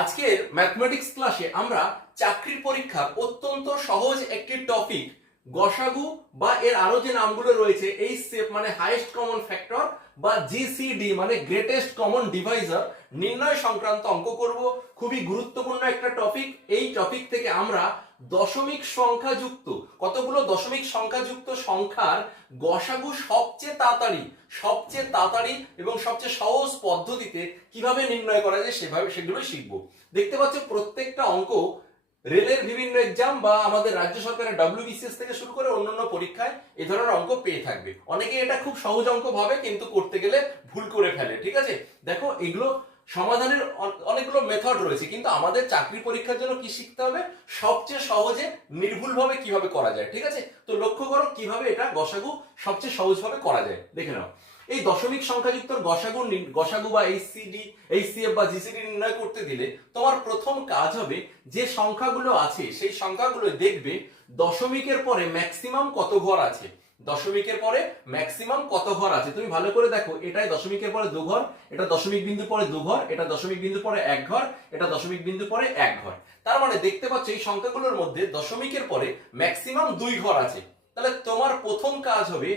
আজকের ম্যাথমেটিক্স ক্লাসে আমরা চাকরির পরীক্ষার অত্যন্ত সহজ একটি টপিক গসাগু বা এর আরও যে নামগুলো রয়েছে, এই সেফ মানে হাইয়েস্ট কমন ফ্যাক্টর বা জিসিডি মানে গ্রেটেস্ট কমন ডিভাইজার নির্ণয় সংক্রান্ত অঙ্ক করব। খুবই গুরুত্বপূর্ণ একটা টপিক এই টপিক থেকে আমরা দশমিক সংখ্যা যুক্ত কতগুলো দশমিক সংখ্যা যুক্ত সংখ্যার গসাগু সবচেয়ে তাড়াতাড়ি সবচেয়ে তাড়াতাড়ি এবং সবচেয়ে সহজ পদ্ধতিতে কীভাবে নির্ণয় করা যায় সেভাবে সেগুলো শিখব। দেখতে পাচ্ছ প্রত্যেকটা অঙ্ক রেলের বিভিন্ন এক্সাম বা আমাদের রাজ্য সরকারের ডাব্লিউবিসিএস থেকে শুরু করে অন্যান্য পরীক্ষায় এই ধরনের অঙ্ক পেয়ে থাকবে। অনেকে এটা খুব সহজ অঙ্ক ভাবে কিন্তু করতে গেলে ভুল করে ফেলে, ঠিক আছে? দেখো, এগুলো সমাধানের অনেকগুলো মেথড রয়েছে, কিন্তু আমাদের চাকরি পরীক্ষার জন্য কি শিখতে হবে? সবচেয়ে সহজে নির্ভুলভাবে কীভাবে করা যায়, ঠিক আছে? তো লক্ষ্য করো কীভাবে এটা গসাগু সবচেয়ে সহজভাবে করা যায়, দেখে নাও। এই দশমিক সংখ্যাযুক্ত গসাগু গসাগু বা এইচসিডি এইচসিএফ বা জিসিডি নির্ণয় করতে দিলে তোমার প্রথম কাজ হবে যে সংখ্যাগুলো আছে, সেই সংখ্যাগুলো দেখবে দশমিকের পরে ম্যাক্সিমাম কত ঘর আছে। দশমিকের পরে ম্যাক্সিমাম কত ঘর আছে? তুমি ভালো করে দেখো, এটাই দশমিকের পরে দু ঘর, এটা দশমিক বিন্দু পরে দু ঘর, এটা দশমিক বিন্দু পরে এক ঘর, এটা দশমিক বিন্দু পরে এক ঘর। তার মানে দেখতে পাচ্ছ এই সংখ্যাগুলোর মধ্যে দশমিকের পরে ম্যাক্সিমাম দুই ঘর আছে। তাহলে তোমার প্রথম কাজ হবে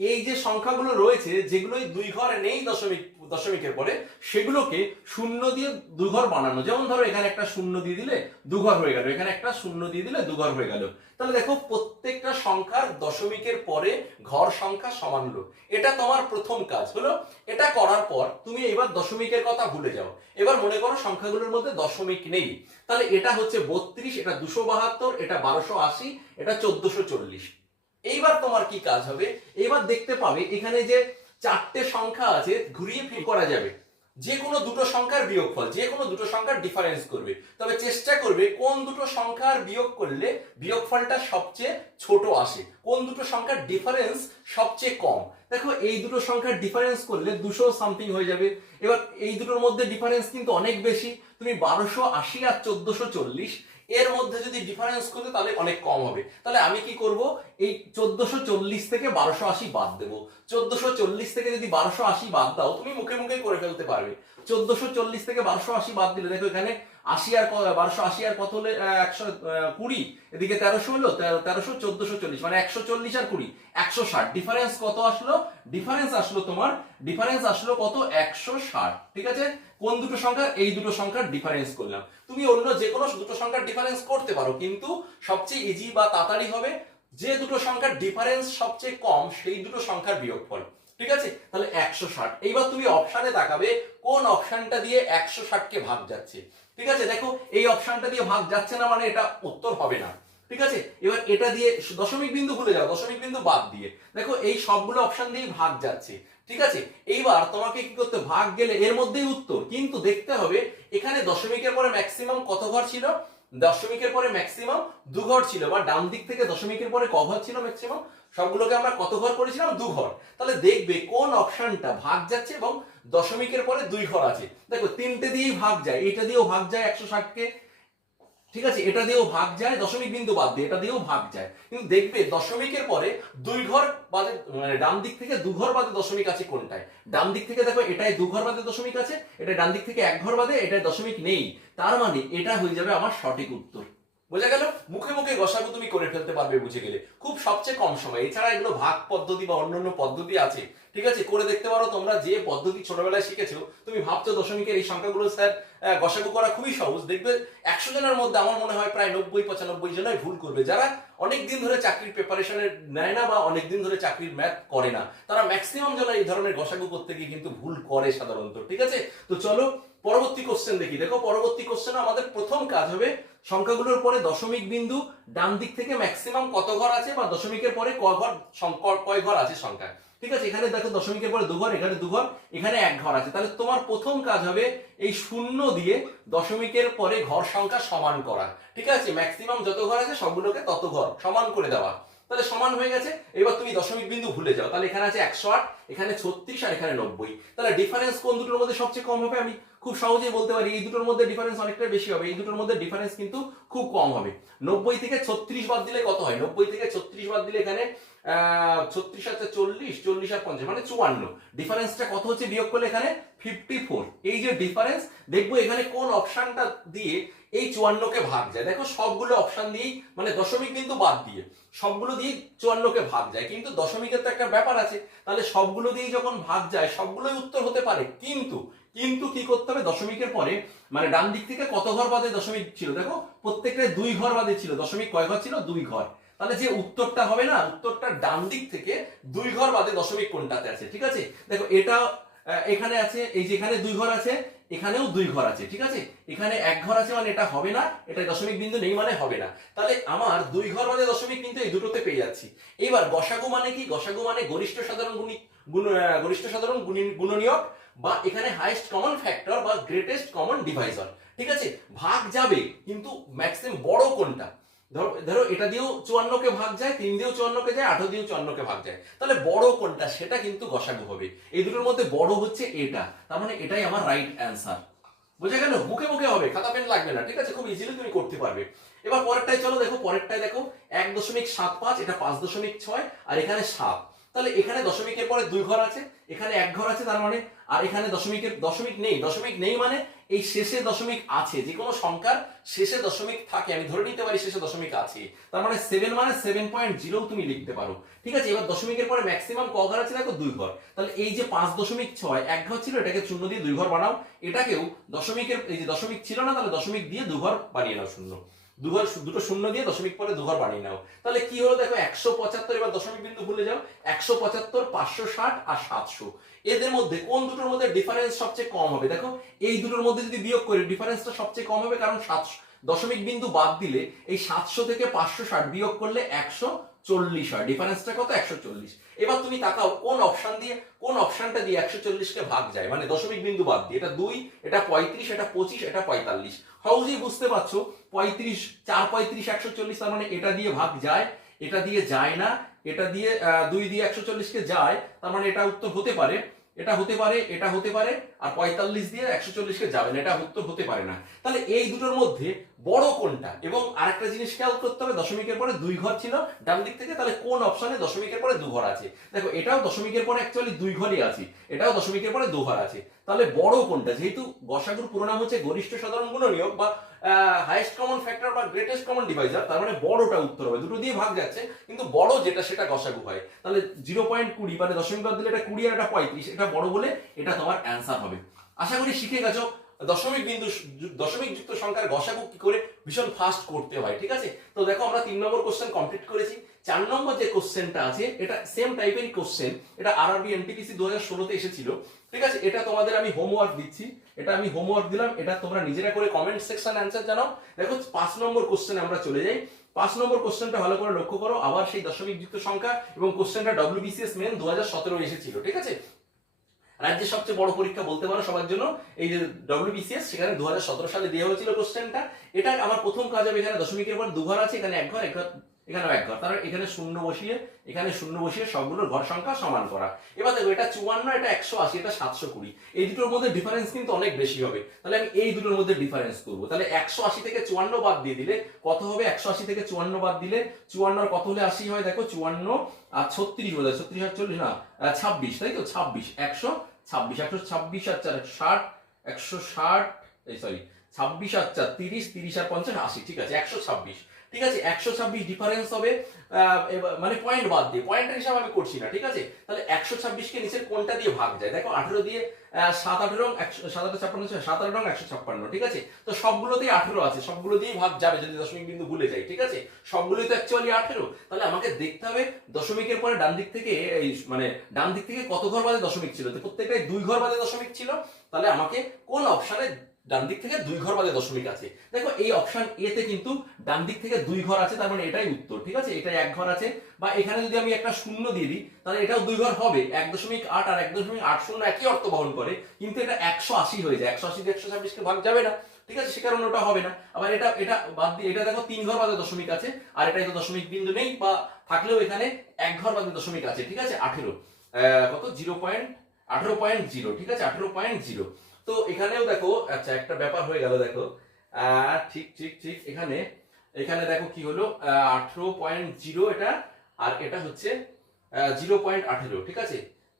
এই যে সংখ্যাগুলো রয়েছে যেগুলো দুই ঘর নেই দশমিক, দশমিকের পরে, সেগুলোকে শূন্য দিয়ে দুঘর বানানো। যেমন ধরো, এখানে একটা শূন্য দিয়ে দিলে দুঘর হয়ে গেল, এখানে একটা শূন্য দিয়ে দিলে দুঘর হয়ে গেল। তাহলে দেখো, প্রত্যেকটা সংখ্যার দশমিকের পরে ঘর সংখ্যা সমান হলো। এটা তোমার প্রথম কাজ হলো, এটা করার পর তুমি এবার দশমিকের কথা ভুলে যাও। এবার মনে করো, সংখ্যাগুলোর মধ্যে দশমিক নেই। তাহলে এটা হচ্ছে বত্রিশ, এটা দুশো বাহাত্তর, এটা বারোশো আশি, এটা চোদ্দশো চল্লিশ। এইবার তোমার কি কাজ হবে? এবার দেখতে পাবে এখানে যে চারটে সংখ্যা আছে, ঘুরিয়ে ফিল করা যাবে। যে কোনো দুটো সংখ্যার বিয়োগফল, যে কোনো দুটো সংখ্যার ডিফারেন্স করবে। তবে চেষ্টা করবে কোন দুটো সংখ্যার বিয়োগ করলে বিয়োগফলটা সবচেয়ে ছোট আসে, কোন দুটো সংখ্যার ডিফারেন্স সবচেয়ে কম। দেখো, এই দুটো সংখ্যার ডিফারেন্স করলে দুশো সামথিং হয়ে যাবে। এবার এই দুটোর মধ্যে ডিফারেন্স কিন্তু অনেক বেশি। তুমি বারোশো আশি আর চোদ্দশো চল্লিশ এর মধ্যে যদি ডিফারেন্স করতে তাহলে অনেক কম হবে। তাহলে আমি কি করব? এই চোদ্দশো চল্লিশ থেকে বারোশো আশি বাদ দেব। চোদ্দশো চল্লিশ থেকে যদি বারোশো আশি বাদ দাও, তুমি মুখে মুখে করে ফেলতে পারবে। চোদ্দশো চল্লিশ থেকে বারোশো আশি বাদ দিলে, দেখো এখানে আশি আর বারোশো আশি আর কত হলে একশো কুড়ি? এদিকে তেরোশো হলো তেরোশো, চোদ্দশো, চল্লিশ। মানে একশো চল্লিশ আর কুড়ি, একশো ষাট। ডিফারেন্স কত আসলো? ডিফারেন্স আসলো তোমার ডিফারেন্স আসলো কত? একশো ষাট। ঠিক আছে? কোন দুটো সংখ্যা এই দুটো সংখ্যার ডিফারেন্স করলাম। তুমি অন্য যে কোনো দুটো সংখ্যার ডিফারেন্স করতে পারো, কিন্তু সবচেয়ে ইজি বা তাড়াতাড়ি হবে যে দুটো সংখ্যার ডিফারেন্স সবচেয়ে কম, সেই দুটো সংখ্যার বিয়োগফল। ঠিক আছে? তাহলে একশো ষাট। এইবার তুমি অপশানে তাকাবে কোন অপশানটা দিয়ে একশো ষাটকে ভাগ যাচ্ছে। ঠিক আছে? দেখো, এই অপশনটা দিয়ে ভাগ যাচ্ছে না মানে এটা উত্তর হবে না। ঠিক আছে? এবার এটা দিয়ে দশমিক বিন্দু ভুলে যাও, দশমিক বিন্দু বাদ দিয়ে। দেখো, এই সবগুলো অপশন দিয়ে ভাগ যাচ্ছে। ঠিক আছে? এইবার তোমাকে কি করতে ভাগ গেলে এর মধ্যেই উত্তর। কিন্তু দেখতে হবে, এখানে দশমিকের পরে ম্যাক্সিমাম কত ঘর ছিল? দশমিকের পরে ম্যাক্সিমাম দু ঘর ছিল বা ডান দিক থেকে দশমিকের পরে ক ঘর ছিল ম্যাক্সিমাম সবগুলোকে আমরা কত ঘর করেছিলাম? দু ঘর তাহলে দেখবে কোন অপশনটা ভাগ যাচ্ছে এবং দশমিকের পরে দুই ঘর আছে। দেখো, তিনটে দিয়েই ভাগ যায়, এটা দিয়েও ভাগ যায় একশো ষাটকে। ঠিক আছে? এটা দিয়েও ভাগ যায়, দশমিক বিন্দু বাদ দিয়ে, এটা দিয়েও ভাগ যায়। কিন্তু দেখবে, দশমিকের পরে দুই ঘর বাদে মানে ডান দিক থেকে দু ঘর বাদে দশমিক আছে কোনটায়? ডান দিক থেকে দেখো এটাই দু ঘর বাদে দশমিক আছে এটা ডান দিক থেকে এক ঘর বাদে এটাই দশমিক নেই। তার মানে এটা হয়ে যাবে আমার সঠিক উত্তর। বোঝা গেল? মুখে মুখে গসাগু তুমি করে ফেলতে পারবে বুঝে গেলে। খুব সবচেয়ে কম সময়। এছাড়া এগুলো ভাগ পদ্ধতি বা অন্যান্য পদ্ধতি আছে। ঠিক আছে, করে দেখতে পারো তোমরা যে পদ্ধতি ছোটবেলায় শিখেছো। তুমি ভাবছ দশমিকের এই সংখ্যাগুলো, স্যার গসাগু করা খুবই সহজ। দেখবে একশো জনের মধ্যে আমার মনে হয় প্রায় নব্বই, পঁচানব্বই জনই ভুল করবে। যারা অনেক দিন ধরে চাকরির প্রিপারেশনের নেয় না বা অনেক দিন ধরে চাকরির ম্যাথ করে না, তারা ম্যাক্সিমাম জন এই ধরনের গসাগু করতে গিয়ে কিন্তু ভুল করে সাধারণত। ঠিক আছে? তো চলো, পরবর্তী কোশ্চেন দেখি। দেখো, পরবর্তী কোশ্চেনে আমাদের প্রথম কাজ হবে সংখ্যাগুলোর পরে দশমিক বিন্দু, ডান দিক থেকে ম্যাক্সিমাম কত ঘর আছে বা দশমিকের পরে ক ঘর কয় ঘর আছে সংখ্যা ঠিক আছে, এখানে দেখো দশমিকের পরে দু ঘর এখানে দুঘর, এখানে এক ঘর আছে। তাহলে তোমার প্রথম কাজ হবে এই শূন্য দিয়ে দশমিকের পরে ঘর সংখ্যা সমান করা। ঠিক আছে ম্যাক্সিমাম যত ঘর আছে সবগুলোকে তত ঘর সমান করে দেওয়া। তাহলে সমান হয়ে গেছে, এবার তুমি দশমিক বিন্দু ভুলে যাও। তাহলে এখানে আছে একশো আট, এখানে ছত্রিশ আর এখানে নব্বই। তাহলে ডিফারেন্স কোন দুটোর মধ্যে সবচেয়ে কম হবে? আমি খুব সহজেই বলতে পারি, এই দুটোর মধ্যে ডিফারেন্স অনেকটা বেশি হবে। এই দুটোর মধ্যে ডিফারেন্স কিন্তু খুব কম হবে। নব্বই থেকে ছত্রিশ বাদ দিলে কত হয়? নব্বই থেকে ছত্রিশ বাদ দিলে এখানে ছত্রিশ আছে চল্লিশ চল্লিশ আর পঞ্চাশ মানে চুয়ান্ন। ডিফারেন্সটা কত হচ্ছে বিয়োগ করলে এখানে? ফিফটি ফোর এই যে ডিফারেন্স দেখব এখানে কোন অপশনটা দিয়ে এই চুয়ান্নকে ভাগ যায়। দেখো, সবগুলো অপশন দিয়েই মানে দশমিক কিন্তু বাদ দিয়ে, সবগুলো দিয়ে চুয়ান্নকে ভাগ যায়। কিন্তু দশমিকের তো একটা ব্যাপার আছে। তাহলে সবগুলো দিয়েই যখন ভাগ যায়, সবগুলোই উত্তর হতে পারে। কিন্তু কিন্তু কি করতে হবে? দশমিকের পরে মানে ডান দিক থেকে কত ঘর বাদে দশমিক ছিল? দেখো প্রত্যেকটা দুই ঘর বাদে ছিল। দশমিক কয় ঘর ছিল? দুই ঘর। তাহলে যে উত্তরটা হবে না উত্তরটা ডান দিক থেকে দুই ঘর বাদে দশমিক কোনটাতে আছে, ঠিক আছে? দেখো, এটা এখানে আছে, এই যে এখানে দুই ঘর আছে, এখানেও দুই ঘর আছে, ঠিক আছে? এখানে এক ঘর আছে মানে এটা হবে না, এটা দশমিক বিন্দু নেই মানে হবে না। তাহলে আমার দুই ঘর বাদে দশমিক কিন্তু এই দুটোতে পেয়ে যাচ্ছি। এবার গসাগু মানে কি? গসাগু মানে গরিষ্ঠ সাধারণ গুণী গরিষ্ঠ সাধারণ গুণী- গুণনীয়ক বা এখানে হাইয়েস্ট কমন ফ্যাক্টর বা গ্রেটেস্ট কমন ডিভাইজার ঠিক আছে? ভাগ যাবে, কিন্তু ম্যাক্সিমাম বড় কোনটা? ধরো ধরো এটা দিয়েও চুয়ান্নকে ভাগ যায়, তিন দিয়েও চুয়ান্নকে যায়, আঠারো দিয়েও চুয়ান্নকে ভাগ যায়। তাহলে বড় কোনটা? সেটা কিন্তু গসাগু হবে। এই দুটোর মধ্যে বড় হচ্ছে এটা। তার মানে এটাই আমার রাইট অ্যান্সার বুঝে গেল? মুখে মুখে হবে, খাতা পেন লাগবে না, ঠিক আছে? খুব ইজিলি তুমি করতে পারবে। এবার পরেরটায় চলো, দেখো, পরেরটায় দেখো, এক দশমিক সাত পাঁচ, এটা পাঁচ দশমিক ছয়, আর এখানে সাত। তাহলে এখানে দশমিকের পরে দুই ঘর আছে, এখানে এক ঘর আছে, তার মানে আর এখানে দশমিকের, দশমিক নেই। দশমিক নেই মানে এই শেষে দশমিক আছে, যে কোনো সংখ্যার শেষে দশমিক থাকে, আমি ধরে নিতে পারি শেষে দশমিক আছে। তার মানে সেভেন মানে সেভেন পয়েন্ট জিরো তুমি লিখতে পারো। ঠিক আছে, এবার দশমিকের পরে ম্যাক্সিমাম ক ঘর আছে দেখো? দুই ঘর। তাহলে এই যে পাঁচ দশমিক ছয়, এক ঘর ছিল, এটাকে শূন্য দিয়ে দুই ঘর বানাও। এটাকেও দশমিকের, এই যে দশমিক ছিল না, তাহলে দশমিক দিয়ে দুঘর বানিয়ে নাও শূন্য। দুঘর দুটো শূন্য দিয়ে দশমিক পরে দুঘর বাড়িয়ে নাও। তাহলে কি হলো দেখো, একশো পঁচাত্তর এবার দশমিক বিন্দু ভুলে যাও, একশো পঁচাত্তর, পাঁচশো ষাট আর সাতশো। এদের মধ্যে কোন দুটোর মধ্যে ডিফারেন্স সবচেয়ে কম হবে? দেখো, এই দুটোর মধ্যে যদি বিয়োগ করি ডিফারেন্সটা সবচেয়ে কম হবে কারণ সাতশো দশমিক বিন্দু বাদ দিলে এই সাতশো থেকে পাঁচশো ষাট বিয়োগ করলে একশো চল্লিশ হয়। ডিফারেন্সটা কত? একশো চল্লিশ। এবার তুমি তাকাও, কোন অপশন দিয়ে কোন অপশনটা দিয়ে একশো চল্লিশকে ভাগ যায়? মানে দশমিক বিন্দু বাদ দিয়ে। এটা দুই, এটা পঁয়ত্রিশ, এটা পঁচিশ, এটা পঁয়তাল্লিশ। সহজেই বুঝতে পারছ, পঁয়ত্রিশ, চার, পঁয়ত্রিশ, একশো চল্লিশ, তার মানে এটা দিয়ে ভাগ যায়, এটা দিয়ে যায় না, এটা দিয়ে দুই দিয়ে একশো চল্লিশকে যায়, তার মানে এটা উত্তর হতে পারে, এটা হতে পারে, এটা হতে পারে, আর পঁয়তাল্লিশ দিয়ে একশো চল্লিশকে যাবে না, এটা উত্তর হতে পারে না। তাহলে এই দুটোর মধ্যে বড় কোনটা? এবং আরেকটা জিনিস খেয়াল করতে হবে, দশমিকের পরে দুই ঘর ছিল, ডান দিক থেকে তাহলে কোন অপশনে দশমিকের পরে দু ঘর আছে? দেখো, এটাও দশমিকের পরে অ্যাকচুয়ালি দুই ঘরই আছে, এটাও দশমিকের পরে দু ঘর আছে। তাহলে বড় কোনটা? যেহেতু গসাগুর পুরো নাম হচ্ছে গরিষ্ঠ সাধারণ গুণনীয়ক বা হাইয়েস্ট কমন ফ্যাক্টর বা গ্রেটেস্ট কমন ডিভাইজার তার মানে বড়টা উত্তর হবে। দুটো দিয়ে ভাগ যাচ্ছে, কিন্তু বড় যেটা সেটা গসাগু হয়। তাহলে জিরো পয়েন্ট কুড়ি মানে দশমিক বাদ দিলে এটা কুড়ি আর এটা পঁয়ত্রিশ, এটা বড় বলে এটা তোমার অ্যান্সার হবে। আশা করি শিখে গেছো। দশমিক বিন্দু দশমিক যুক্ত সংখ্যার গসাগু কি করে ভীষণ ফাস্ট করতে হয়, ঠিক আছে? তো দেখো, আমরা তিন নম্বর কোশ্চেন কমপ্লিট করেছি। চার নম্বর যে কোশ্চেনটা আছে, এটা সেম টাইপেরই কোশ্চেন এটা আর আরবি এনটিপিসি দু হাজার ষোলোতে এসেছিল, ঠিক আছে? এটা তোমাদের আমি হোমওয়ার্ক দিচ্ছি। এটা আমি হোমওয়ার্ক দিলাম। এটা তোমরা নিজেরা করে কমেন্ট সেকশন অ্যান্সার জানাও। দেখো, পাঁচ নম্বর কোশ্চেনে আমরা চলে যাই। পাঁচ নম্বর কোশ্চেনটা ভালো করে লক্ষ্য করো। আবার সেই দশমিক যুক্ত সংখ্যা এবং কোশ্চেনটা ডব্লিউবিসিএস মেন দু হাজার সতেরো এসেছিল, ঠিক আছে? রাজ্যের সবচেয়ে বড় পরীক্ষা বলতে পারো সবার জন্য, এই যে ডব্লিউবিসিএস সেখানে দু হাজার সতেরো সালে দেওয়া হয়েছিল কোশ্চেনটা এটা আমার প্রথম কাজ হবে এখানে দশমিকের পর দু ঘর আছে, এখানে এক ঘর এক ঘর এখানেও এক ঘর। তার মানে এখানে শূন্য বসিয়ে, এখানে শূন্য বসিয়ে সবগুলোর ঘর সংখ্যা সমান করা। এবার দেখো, এটা চুয়ান্ন, এটা একশো আশি, এটা সাতশো কুড়ি। এই দুটোর মধ্যে ডিফারেন্স কিন্তু অনেক বেশি হবে। তাহলে আমি এই দুটোর মধ্যে ডিফারেন্স করব। তাহলে একশো আশি থেকে চুয়ান্ন বাদ দিয়ে দিলে কত হবে? একশো আশি থেকে চুয়ান্ন বাদ দিলে চুয়ান্ন আর কত হলে আশি হয়? দেখো, চুয়ান্ন আর ছত্রিশ হয় ছত্রিশ আর চল্লিশ, না ছাব্বিশ, তাই তো? ছাব্বিশ, একশো ছাব্বিশ একশো ছাব্বিশ আর চার ষাট, একশো ষাট, এই সরি ছাব্বিশ আর চার, তিরিশ তিরিশ আর পঞ্চাশ, আশি, ঠিক আছে, একশো ছাব্বিশ। ঠিক আছে? একশো ছাব্বিশ ডিফারেন্স হবে মানে পয়েন্ট বাদ দিয়ে পয়েন্টের হিসাব আমি করছি না, ঠিক আছে? তাহলে একশো ছাব্বিশকে নিচের কোনটা দিয়ে ভাগ যায়। দেখো, আঠেরো দিয়ে সাত আঠেরো সাত আঠারো ছাপ্পান্ন সাত আঠারো একশো ছাপ্পান্ন, ঠিক আছে? তো সবগুলোতেই আঠেরো আছে, সবগুলো দিয়েই ভাগ যাবে, যদি দশমিক বিন্দু ভুলে যাই, ঠিক আছে? সবগুলোই তো অ্যাকচুয়ালি আঠেরো। তাহলে আমাকে দেখতে হবে দশমিকের পরে ডান দিক থেকে এই মানে ডান দিক থেকে কত ঘর বাদে দশমিক ছিল? তো প্রত্যেকটাই দুই ঘর বাদে দশমিক ছিল। তাহলে আমাকে কোন অপশনে ডান দিক থেকে দুই ঘর বাদে দশমিক আছে। দেখো, এই অপশন এ তে কিন্তু ডান দিক থেকে দুই ঘর আছে, তার মানে এটাই উত্তর, ঠিক আছে? এটাই এক ঘর আছে। বা এখানে যদি আমি একটা শূন্য দিয়ে দিই, তাহলে এটাও দুই ঘর হবে, এক দশমিক আট আর এক দশমিক আট শূন্য একই অর্থ বহন করে, কিন্তু এটা একশো আশি হয়ে যায়। একশো আশি একশো ছাব্বিশকে ভাগ যাবে না, ঠিক আছে? সে কারণে ওটা হবে না। আবার এটা এটা বাদ দিয়ে, এটা দেখো তিন ঘর বাদে দশমিক আছে, আর এটাই তো দশমিক বিন্দু নেই, বা থাকলেও এখানে এক ঘর বাদে দশমিক আছে, ঠিক আছে? আঠেরো কত? জিরো পয়েন্ট, আঠেরো পয়েন্ট জিরো, ঠিক আছে? আঠেরো পয়েন্ট জিরো। তো এখানেও দেখো আচ্ছা একটা ব্যাপার হয়ে গেল, দেখো। ঠিক ঠিক ঠিক, এখানে এখানে দেখো কি হলো? আঠেরো পয়েন্ট জিরো এটা, আর এটা হচ্ছে জিরো পয়েন্ট আঠেরো, ঠিক আছে?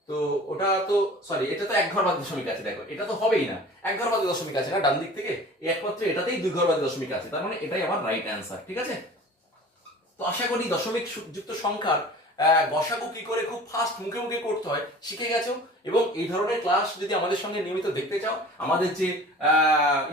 তো ওটা তো সরি এটা তো এক ঘর বাদ দশমিক আছে, দেখো। এটা তো হবেই না। এক ঘর বাদে দশমিক আছে না, ডান দিক থেকে? একমাত্র এটাতেই দুই ঘর বাদে দশমিক আছে। তার মানে এটাই আমার রাইট অ্যান্সার ঠিক আছে? তো আশা করি দশমিক যুক্ত সংখ্যার গসাগু কি করে? খুব ফাস্ট মুখে মুখে করতে হয়। শিখে গেছো? এবং এই ধরনের ক্লাস যদি আমাদের সঙ্গে নিয়মিত দেখতে চাও, আমাদের যে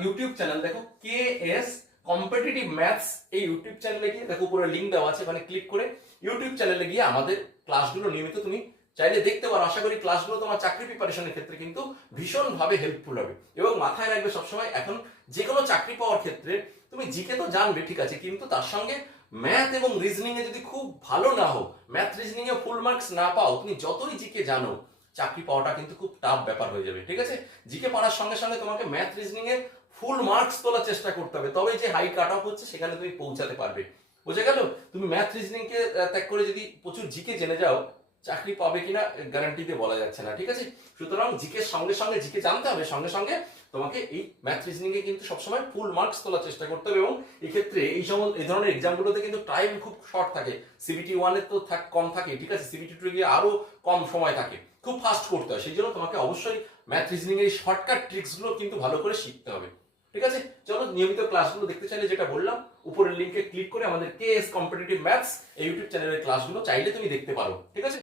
ইউটিউব চ্যানেল দেখো কে এস কম্পিটিটিভ ম্যাথস এই ইউটিউব চ্যানেলে গিয়ে, দেখো, উপরে লিঙ্ক দেওয়া আছে, ওখানে ক্লিক করে ইউটিউব চ্যানেলে গিয়ে আমাদের ক্লাসগুলো নিয়মিত তুমি চাইলে দেখতে পারো। আশা করি ক্লাসগুলো তোমার চাকরি প্রিপারেশনের ক্ষেত্রে কিন্তু ভীষণভাবে হেল্পফুল হবে। এবং মাথায় রাখবে সবসময়, এখন যে কোনো চাকরি পাওয়ার ক্ষেত্রে তুমি জিকে তো জানবে, ঠিক আছে, কিন্তু তার সঙ্গে ম্যাথ এবং রিজনিং এ যদি খুব ভালো না হও ম্যাথ রিজনিং এ ফুল মার্কস না পাও, তুমি যতই জিকে জানো, চাকরি পাওয়াটা কিন্তু খুব টাফ ব্যাপার হয়ে যাবে, ঠিক আছে? জিকে পড়ার সঙ্গে সঙ্গে তোমাকে ম্যাথ রিজনিং এ ফুল মার্কস তোলার চেষ্টা করতে হবে তবে যে হাই কাট অফ হচ্ছে সেখানে তুমি পৌঁছাতে পারবে। বুঝে গেল? তুমি ম্যাথ রিজনিং কে ত্যাগ করে যদি প্রচুর জিকে জেনে যাও, চাকরি পাবে কিনা গ্যারান্টিতে বলা যাচ্ছে না, ঠিক আছে? সুতরাং জিকে সঙ্গে সঙ্গে জিকে জানতে হবে, সঙ্গে সঙ্গে তোমাকে এই ম্যাথ রিজনিং এ কিন্তু সবসময় ফুল মার্কস তোলার চেষ্টা করতে হবে এবং এই ক্ষেত্রে এই সমস্ত এই ধরনের এক্সামগুলোতে কিন্তু টাইম খুব শর্ট থাকে। সিবিটি ওয়ানে তো কম থাকে, ঠিক আছে? সিবিটি টু গিয়ে আরও কম সময় থাকে। খুব ফাস্ট করতে হয়। সেই জন্য তোমাকে অবশ্যই ম্যাথ রিজনিং এর শর্টকাট ট্রিক্সগুলো কিন্তু ভালো করে শিখতে হবে। ঠিক আছে? চলো, নিয়মিত ক্লাসগুলো দেখতে চাইলে যেটা বললাম, উপরের লিঙ্কে ক্লিক করে আমাদের কে এস কম্পিটিটিভ ম্যাথস এই ইউটিউব চ্যানেলের ক্লাসগুলো চাইলে তুমি দেখতে পারো। ঠিক আছে?